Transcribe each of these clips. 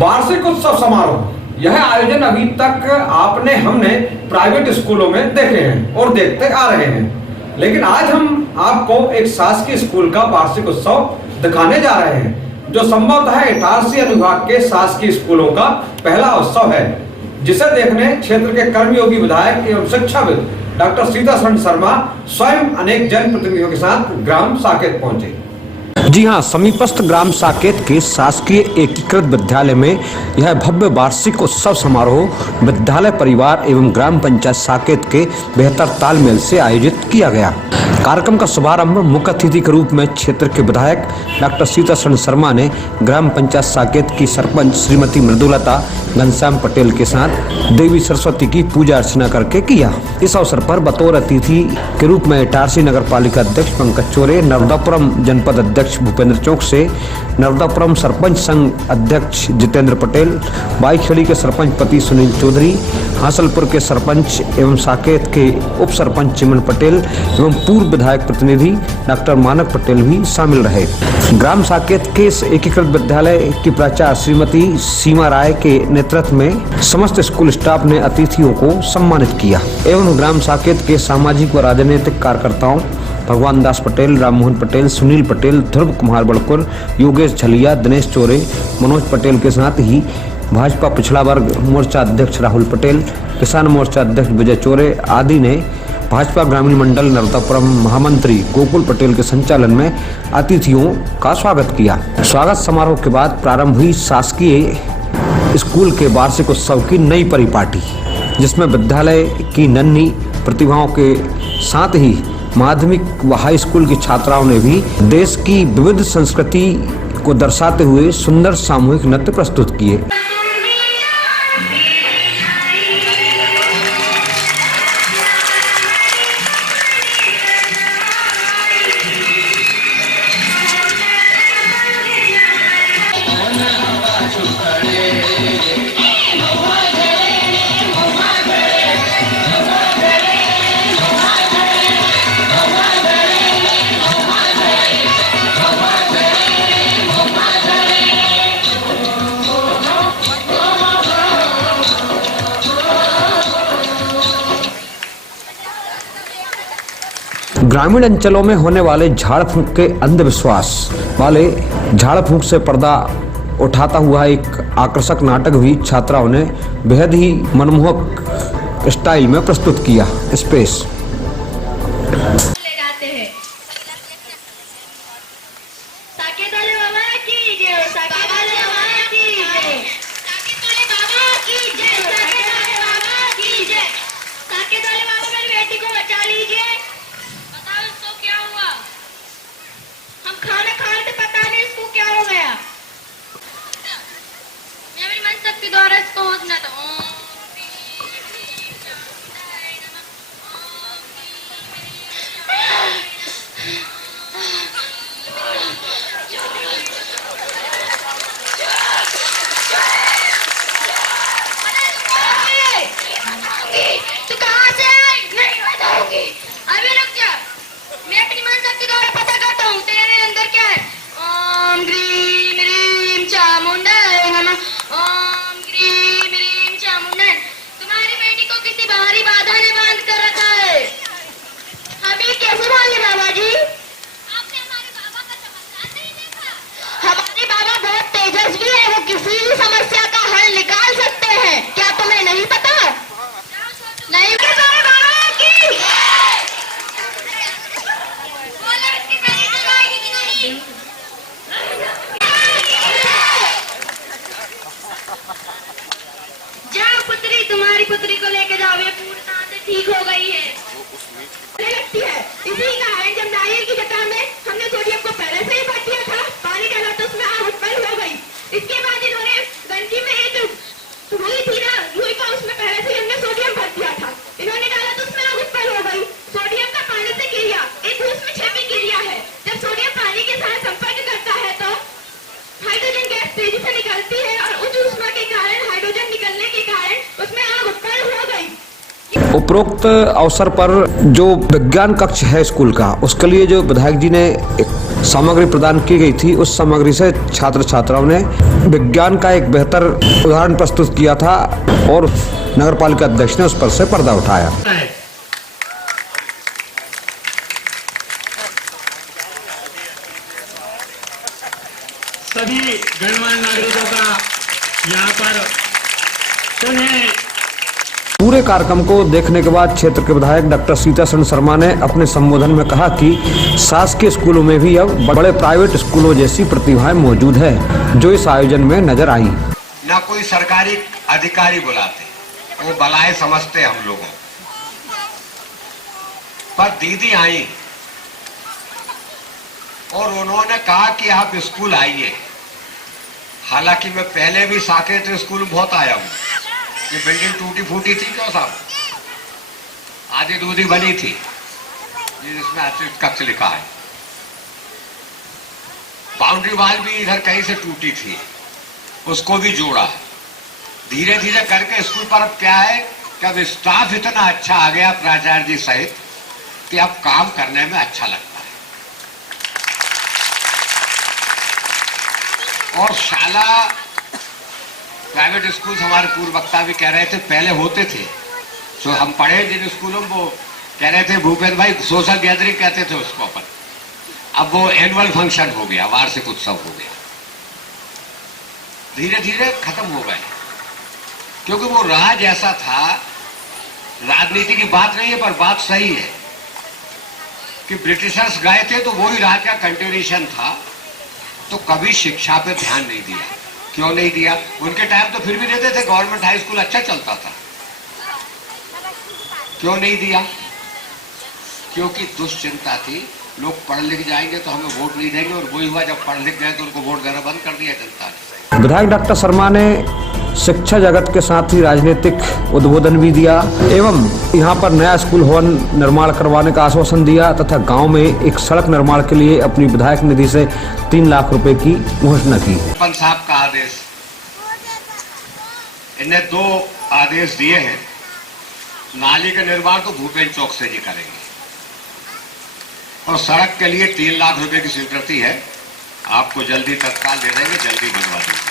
वार्षिक उत्सव समारोह। यह आयोजन अभी तक हमने प्राइवेट स्कूलों में देखे हैं और देखते आ रहे हैं, लेकिन आज हम आपको एक शासकीय स्कूल का वार्षिक उत्सव दिखाने जा रहे हैं, जो संभवतः इटारसी अनुभाग के शासकीय स्कूलों का पहला उत्सव है, जिसे देखने क्षेत्र के कर्मयोगी विधायक एवं शिक्षाविद डॉक्टर सीताशरण शर्मा स्वयं अनेक जनप्रतिनिधियों के साथ ग्राम साकेत पहुंचे। जी हां, समीपस्थ ग्राम साकेत के शासकीय एकीकृत विद्यालय में यह भव्य वार्षिक उत्सव समारोह विद्यालय परिवार एवं ग्राम पंचायत साकेत के बेहतर तालमेल से आयोजित किया गया। कार्यक्रम का शुभारंभ मुख्य अतिथि के रूप में क्षेत्र के विधायक डॉक्टर सीताशरण शर्मा ने ग्राम पंचायत साकेत की सरपंच श्रीमती मृदुलता घनश्याम पटेल के साथ देवी सरस्वती की पूजा अर्चना करके किया। इस अवसर पर बतौर अतिथि के रूप में इटारसी नगर पालिका अध्यक्ष पंकज चोरे, नर्मदापुरम जनपद अध्यक्ष भूपेंद्र चौक से, नर्मदापुरम सरपंच संघ अध्यक्ष जितेंद्र पटेल, बाईखेड़ी के सरपंच पति सुनील चौधरी, हासलपुर के सरपंच एवं साकेत के उप सरपंच चिमन पटेल एवं पूर्व विधायक प्रतिनिधि डॉक्टर मानक पटेल भी शामिल रहे। ग्राम साकेत के एकीकृत विद्यालय की प्राचार्य श्रीमती सीमा राय के नेतृत्व में समस्त स्कूल स्टाफ ने अतिथियों को सम्मानित किया एवं ग्राम साकेत के सामाजिक व राजनीतिक कार्यकर्ताओं भगवान दास पटेल, राममोहन पटेल, सुनील पटेल, ध्रुव कुमार बड़कुर, योगेश झलिया, दिनेश चोरे, मनोज पटेल के साथ ही भाजपा पिछड़ा वर्ग मोर्चा अध्यक्ष राहुल पटेल, किसान मोर्चा अध्यक्ष विजय चोरे आदि ने भाजपा ग्रामीण मंडल नर्मदापुरम महामंत्री गोकुल पटेल के संचालन में अतिथियों का स्वागत किया। स्वागत समारोह के बाद प्रारंभ हुई शासकीय स्कूल के वार्षिक उत्सव की नई परिपाटी, जिसमें विद्यालय की नन्ही प्रतिभाओं के साथ ही माध्यमिक व हाई स्कूल की छात्राओं ने भी देश की विविध संस्कृति को दर्शाते हुए सुंदर सामूहिक नृत्य प्रस्तुत किए। ग्रामीण अंचलों में होने वाले झाड़ फूंक के अंधविश्वास वाले झाड़ फूंक से पर्दा उठाता हुआ एक आकर्षक नाटक भी छात्राओं ने बेहद ही मनमोहक स्टाइल में प्रस्तुत किया। स्पेस पुत्री को लेके जाओ, ये पूरी तरह से ठीक हो गई है। लगती है इसी कारण जब नारियल की जटा में हमने सोडियम को पहले से ही भर दिया था, पानी डाला तो उसमें आग उत्पन्न हो गई। इसके बाद इन्होंने गंजी में एक रुई थी ना, रुई का उसमें पहले से हमने सोडियम भर दिया था, इन्होंने डाला तो उसमें आग उत्पन्न हो गई। सोडियम का पानी से क्रिया एक उसमें छेपी क्रिया है। जब सोडियम पानी के साथ संपर्क करता है तो हाइड्रोजन गैस तेजी से निकलती है और उच्च ऊष्मा के कारण हाइड्रोजन निकलने के कारण उसमें आग उत्पन्न हो गई। उपरोक्त अवसर पर जो विज्ञान कक्ष है स्कूल का, उसके लिए जो विधायक जी ने सामग्री प्रदान की गई थी, उस सामग्री से छात्र छात्राओं ने विज्ञान का एक बेहतर उदाहरण प्रस्तुत किया था और नगरपालिका अध्यक्ष ने उस पर से पर्दा उठाया। सभी गणमान्य नागरिकों का यहाँ पर सुने। पूरे कार्यक्रम को देखने के बाद क्षेत्र के विधायक डॉक्टर सीतासरण शर्मा ने अपने संबोधन में कहा कि शासकीय स्कूलों में भी अब बड़े प्राइवेट स्कूलों जैसी प्रतिभाएं मौजूद है, जो इस आयोजन में नजर आई। ना कोई सरकारी अधिकारी बुलाते, वो बलाए समझते हम लोगों, पर दीदी आई और उन्होंने कहा कि आप स्कूल आइए। हालांकि मैं पहले भी साकेत स्कूल में बहुत आया हूं। ये बिल्डिंग टूटी फूटी थी क्यों साहब, आधी दूधी बनी थी, जिसमें अतिरिक्त कक्ष लिखा है। बाउंड्री वाल भी इधर कहीं से टूटी थी, उसको भी जोड़ा। धीरे धीरे करके स्कूल पर अब क्या है कि अब स्टाफ इतना अच्छा आ गया प्राचार्य जी सहित कि अब काम करने में अच्छा लगता है। और शाला प्राइवेट स्कूल हमारे पूर्व वक्ता भी कह रहे थे पहले होते थे, तो हम पढ़े जिन स्कूलों में वो कह रहे थे भूपेंद्र भाई सोशल गैदरिंग कहते थे उसको अपन, अब वो एनुअल फंक्शन हो गया, वार्षिक उत्सव हो गया। धीरे धीरे खत्म हो गए क्योंकि वो राज ऐसा था। राजनीति की बात नहीं है पर बात सही है कि ब्रिटिशर्स गए थे तो वही राज का कंटिन्यूएशन था, तो कभी शिक्षा पे ध्यान नहीं दिया। क्यों नहीं दिया? उनके टाइम तो फिर भी देते थे, गवर्नमेंट हाई स्कूल अच्छा चलता था। क्यों नहीं दिया? क्योंकि दुश्चिंता थी, लोग पढ़ लिख जाएंगे तो हमें वोट नहीं देंगे, और वही हुआ जब पढ़ लिख गए तो उनको वोट देना बंद कर दिया जनता ने। विधायक डॉक्टर शर्मा ने शिक्षा जगत के साथ ही राजनीतिक उद्बोधन भी दिया एवं यहाँ पर नया स्कूल भवन निर्माण करवाने का आश्वासन दिया तथा गांव में एक सड़क निर्माण के लिए अपनी विधायक निधि से 3 लाख रुपए की घोषणा की। सरपंच साहब का आदेश, इन्हें 2 आदेश दिए हैं। नाली का निर्माण तो भूपेंद्र चौक से जी करेंगे और सड़क के लिए 3 लाख रुपए की स्वीकृति है, आपको जल्दी तत्काल दे देंगे, जल्दी बनवा देंगे।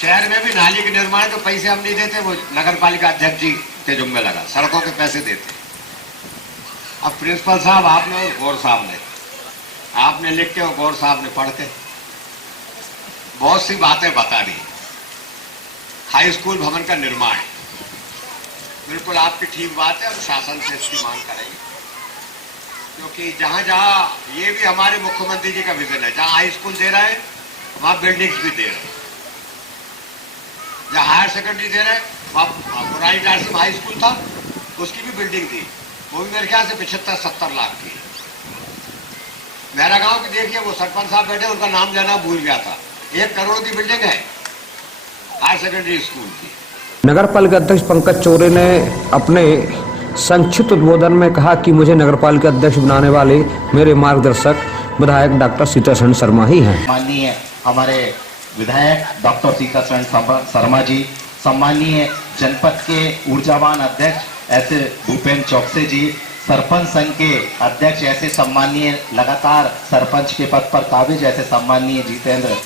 शहर में भी नाली के निर्माण के पैसे हम नहीं देते, वो नगर पालिका अध्यक्ष जी के जुम्मे लगा, सड़कों के पैसे देते। अब प्रिंसिपल साहब आपने और गौर साहब ने, आपने लिख के और गौर साहब ने पढ़ के बहुत सी बातें बता दी। हाई स्कूल भवन का निर्माण बिल्कुल आपकी ठीक बात है, हम शासन से इसकी मांग करेंगे क्योंकि जहां जहां ये भी हमारे मुख्यमंत्री जी का विजन है, जहां हाई स्कूल दे रहे हैं वहां बिल्डिंग्स भी दे रहे हैं। जहां हायर सेकेंडरी दे रहे हैं वहां पुरानी डार्सी हाई स्कूल था, उसकी भी बिल्डिंग थी, वो भी मेरे ख्याल से 75-70 लाख की। मेरा गांव की देखिए, वो सरपंच साहब बैठे, उनका नाम जाना भूल गया था, 1 करोड़ की बिल्डिंग है हायर सेकेंडरी स्कूल की। नगर पालिका अध्यक्ष पंकज चौरे ने अपने संक्षिप्त उद्बोधन में कहा कि मुझे नगर पालिका अध्यक्ष बनाने वाले मेरे मार्गदर्शक विधायक डॉक्टर सीतासरण शर्मा ही हैं। माननीय हमारे विधायक डॉक्टर सीतासरण शर्मा जी, सम्मानीय जनपद के ऊर्जावान अध्यक्ष ऐसे भूपेंद्र चौकसे जी, सरपंच संघ के अध्यक्ष ऐसे सम्मानीय लगातार सरपंच के पद पर काबिज ऐसे सम्मानीय जितेंद्र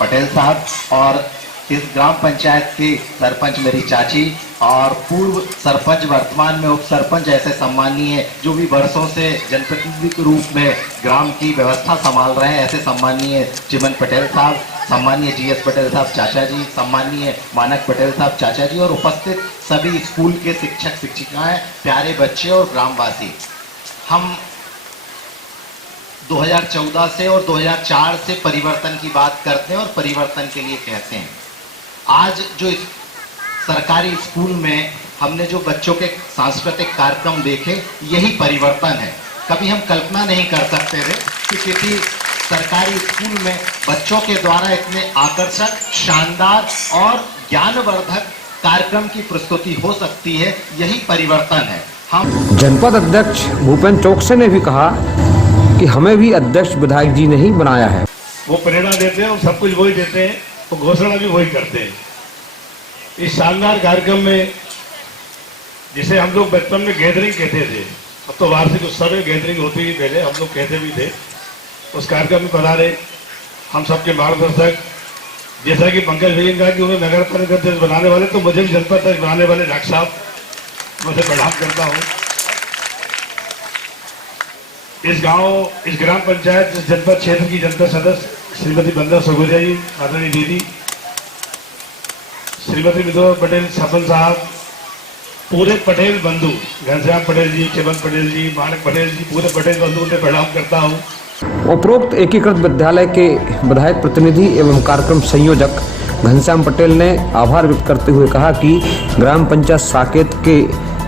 पटेल साहब, और इस ग्राम पंचायत की सरपंच मेरी चाची और पूर्व सरपंच वर्तमान में उप सरपंच ऐसे सम्मानीय जो भी वर्षों से जनप्रतिनिधि के रूप में ग्राम की व्यवस्था संभाल रहे हैं ऐसे सम्मानीय चिमन पटेल साहब, सम्मानीय जीएस पटेल साहब चाचा जी, सम्मानीय मानक पटेल साहब चाचा जी, और उपस्थित सभी स्कूल के शिक्षक शिक्षिकाएं, प्यारे बच्चे और ग्रामवासी। हम 2014 से और 2004 से परिवर्तन की बात करते हैं और परिवर्तन के लिए कहते हैं। आज जो सरकारी स्कूल में हमने जो बच्चों के सांस्कृतिक कार्यक्रम देखे, यही परिवर्तन है। कभी हम कल्पना नहीं कर सकते थे कि किसी सरकारी स्कूल में बच्चों के द्वारा इतने आकर्षक, शानदार और ज्ञानवर्धक कार्यक्रम की प्रस्तुति हो सकती है। यही परिवर्तन है। हम जनपद अध्यक्ष भूपेंद्र चौकसे ने भी कहा कि हमें भी अध्यक्ष विधायक जी ने ही बनाया है। वो प्रेरणा देते हैं और सब कुछ वही देते हैं, तो घोषणा भी वही करते हैं। इस शानदार कार्यक्रम में जिसे हम लोग बचपन में गैदरिंग कहते थे, अब तो वार्षिक उत्सव में गैदरिंग होती थी, पहले हम लोग कहते भी थे, उस कार्यक्रम में पधारे हम सबके मार्गदर्शक, जैसा कि पंकज भैया ने कहा कि उन्हें नगर पालिका अध्यक्ष बनाने वाले, तो मुझे भी जनपद अध्यक्ष बनाने वाले डॉक्टर साहब, मैं उसे प्रणाम करता हूँ। इस ग्राम पंचायत, इस जनपद क्षेत्र की जनपद सदस्य श्रीमती बंदा सगोरिया जी, आदरणीय दीदी, श्रीमती विधवा पटेल, सपन साहब, पूरे पटेल बंधु, घनश्याम पटेल जी, चेमन पटेल जी, मानक पटेल जी, पूरे पटेल बंधु से प्रणाम करता हूँ। उपरोक्त एकीकृत विद्यालय के विधायक प्रतिनिधि एवं कार्यक्रम संयोजक घनश्याम पटेल ने आभार व्यक्त करते हुए कहा कि ग्राम पंचायत साकेत के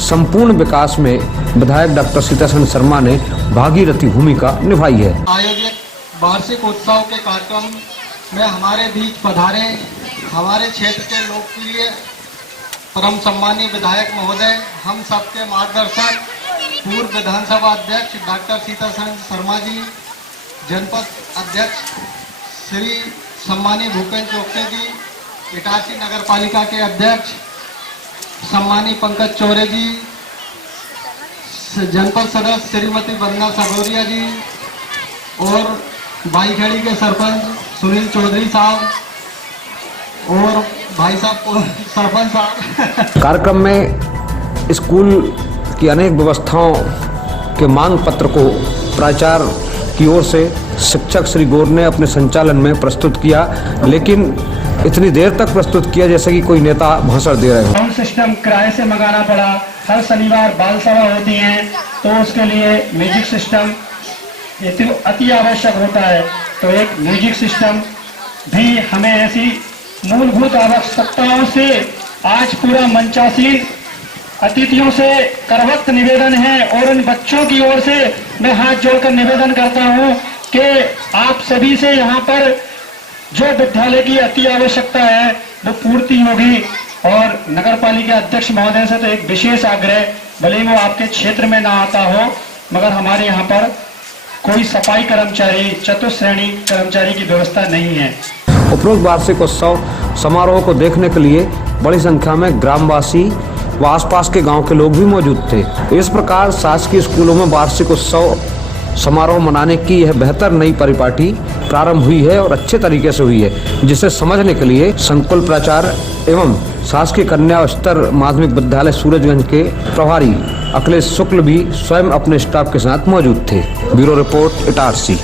संपूर्ण विकास में विधायक डॉक्टर सीतासरण शर्मा ने भागीरथी भूमिका निभाई है। आयोजित वार्षिक उत्सव के कार्यक्रम में हमारे बीच पधारे हमारे क्षेत्र के लोकप्रिय परम सम्मानीय विधायक महोदय, हम सबके मार्गदर्शक पूर्व विधानसभा अध्यक्ष डॉक्टर सीतासरण शर्मा जी, जनपद अध्यक्ष श्री सम्मानीय भूपेन चौकसे जी, इटारसी नगर पालिका के अध्यक्ष सम्मानीय पंकज चौरे जी, जनपद सदस्य श्रीमती वंदना सगोरिया जी और बाईखेड़ी के सरपंच सुनील चौधरी साहब और भाई साहब सरपंच साहब। कार्यक्रम में स्कूल की अनेक व्यवस्थाओं के मांग पत्र को प्राचार्य की ओर से शिक्षक श्री गौर ने अपने संचालन में प्रस्तुत किया, लेकिन इतनी देर तक प्रस्तुत किया जैसे कि कोई नेता भाषण दे रहे हो। साउंड सिस्टम किराए से मंगाना पड़ा। हर शनिवार बाल सभा होती है तो उसके लिए म्यूजिक सिस्टम अति आवश्यक होता है, तो एक म्यूजिक सिस्टम भी हमें ऐसी मूलभूत आवश्यकताओं से आज पूरा मंचासीन अतिथियों से करवक्त निवेदन है और उन बच्चों की ओर से मैं हाथ जोड़कर निवेदन करता हूं कि आप सभी से यहाँ पर जो विद्यालय की अति आवश्यकता है वो पूर्ति होगी। और नगर पालिका अध्यक्ष महोदय से तो एक विशेष आग्रह, भले वो आपके क्षेत्र में ना आता हो, मगर हमारे यहाँ पर कोई सफाई कर्मचारी, चतुश्रेणी कर्मचारी की व्यवस्था नहीं है। उपरोक्त वार्षिक उत्सव समारोह को देखने के लिए बड़ी संख्या में ग्रामवासी व आसपास के गांव के लोग भी मौजूद थे। इस प्रकार शासकीय स्कूलों में वार्षिक उत्सव समारोह मनाने की यह बेहतर नई परिपाटी प्रारंभ हुई है और अच्छे तरीके से हुई है, जिसे समझने के लिए संकुल प्राचार्य एवं शासकीय कन्या उच्चतर माध्यमिक विद्यालय सूरजगंज के प्रभारी अखिलेश शुक्ल भी स्वयं अपने स्टाफ के साथ मौजूद थे। Bureau report, Itarsi.